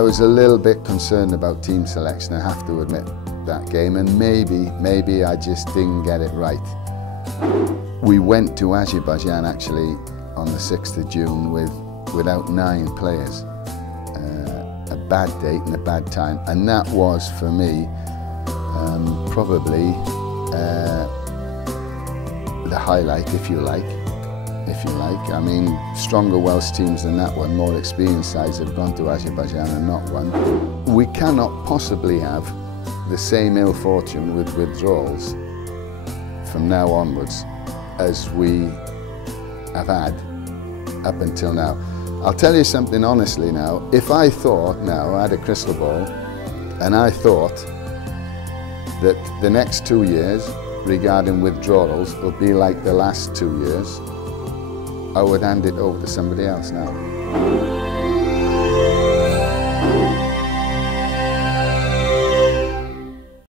I was a little bit concerned about team selection, I have to admit, that game, and maybe I just didn't get it right. We went to Azerbaijan actually on the 6th of June without 9 players. A bad date and a bad time, and that was for me probably the highlight, if you like. I mean, stronger Welsh teams than that one, more experienced sides have gone to Azerbaijan and not won. We cannot possibly have the same ill fortune with withdrawals from now onwards as we have had up until now. I'll tell you something honestly now, if I thought now, I had a crystal ball, and I thought that the next 2 years regarding withdrawals will be like the last 2 years, I would hand it over to somebody else now.